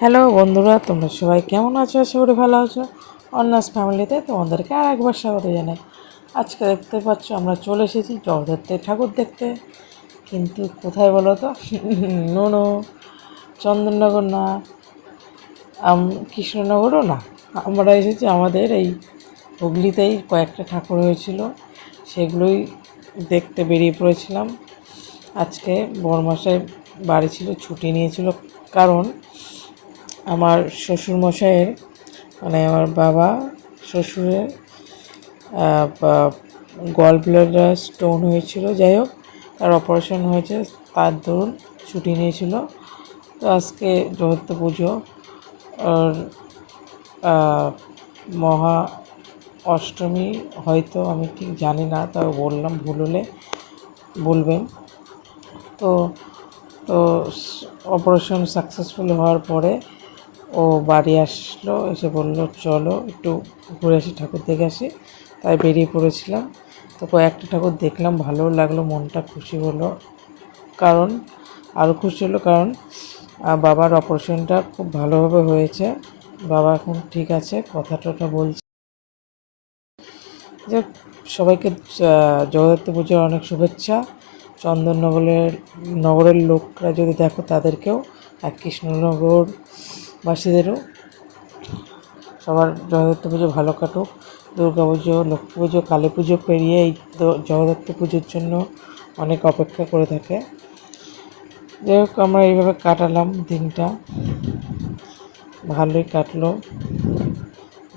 Hello বন্ধুরা, তোমরা সবাই কেমন আছো? আশা করি ভালো আছো। অন্নাস ফ্যামিলিতে তোমাদেরকে আর একবার স্বাগত জানাই। আজকে দেখতে পাচ্ছ আমরা চলে এসেছি জগদ্ধাত্রী ঠাকুর দেখতে। কিন্তু কোথায় বলো তো? নো, চন্দননগর না, কৃষ্ণনগরও না। আমরা এসেছি আমাদের এই হুগলিতেই কয়েকটা ঠাকুর হয়েছিল, সেগুলোই দেখতে বেরিয়ে পড়েছিলাম। আজকে বড়মশাই বাড়ি ছিল, ছুটি নিয়েছিল, কারণ আমার শ্বশুরমশাইয়ের মানে আমার বাবা শ্বশুরের গল ব্লাডার স্টোন হয়েছিল। যাই হোক, তার অপারেশন হয়েছে, তার দরুন ছুটি নিয়েছিল। তো আজকে জগত্ত পুজো আর মহা অষ্টমী, হয়তো আমি ঠিক জানি না, তবে বললাম, ভুল হলে বলবেন। তো তো অপারেশন সাকসেসফুল হওয়ার পরে ও বাড়ি আসলো, এসে বলল চলো একটু ঘুরে আসি, ঠাকুর দেখে আসি। তাই বেরিয়ে পড়েছিলাম। তো কয়েকটা ঠাকুর দেখলাম, ভালোও লাগলো, মনটা খুশি হলো। কারণ আরও খুশি হলো কারণ বাবার অপারেশনটা খুব ভালোভাবে হয়েছে। বাবা এখন ঠিক আছে, কথা টথা বলছে। যে সবাইকে জগদ্ধাত্রী পুজোর অনেক শুভেচ্ছা। নগরের লোকরা যদি দেখো তাদেরকেও, আর কৃষ্ণনগরবাসীদেরও সবার জগদ্ধাত্রী পুজো ভালো কাটুক। দুর্গা পুজো, লক্ষ্মী পুজো, কালী পুজো পেরিয়ে এই জগদ্ধাত্রী পুজোর জন্য অনেক অপেক্ষা করে থাকে। যাই হোক, আমরা এইভাবে কাটালাম দিনটা, ভালোই কাটলো।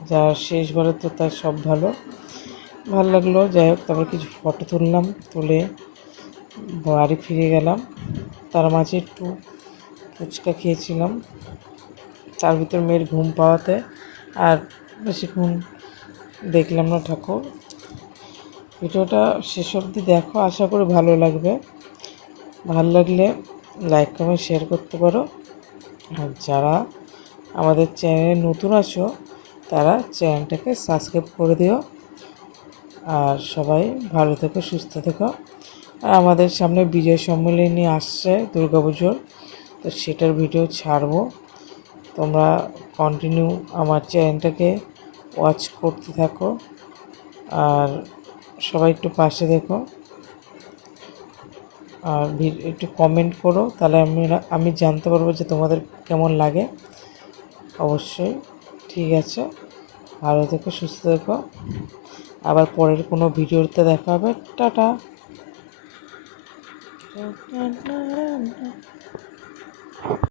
যার শেষ ভালো তো তার সব ভালো লাগলো। যাই হোক, তারপর কিছু ফটো তুললাম, তুলে বাড়ি ফিরে গেলাম। তার মাঝে একটু ফুচকা খেয়েছিলাম, তার ভিতর মেয়ের ঘুম পাওয়াতে আর বেশিক্ষণ দেখলাম না ঠাকুর। ভিডিওটা শেষ অবধি দেখো, আশা করি ভালো লাগবে। ভালো লাগলে লাইক কমেন্ট শেয়ার করতে পারো। আর যারা আমাদের চ্যানেলে নতুন আছো তারা চ্যানেলটাকে সাবস্ক্রাইব করে দিও। আর সবাই ভালো থেকো, সুস্থ থেকো। আর আমাদের সামনে বিজয় সম্মেলনী আসছে দুর্গাপুজোর, তো সেটার ভিডিও ছাড়বো। তোমরা কন্টিনিউ আমার চ্যানেলটাকে ওয়াচ করতে থাকো, আর সবাই একটু পাশে দেখো, আর একটু কমেন্ট করো, তাহলে আমি জানতে পারবো যে তোমাদের কেমন লাগে। অবশ্যই। ঠিক আছে, ভালো থেকো, সুস্থ থেকো। আবার পরের কোনো ভিডিওতে দেখা হবে। টাটা।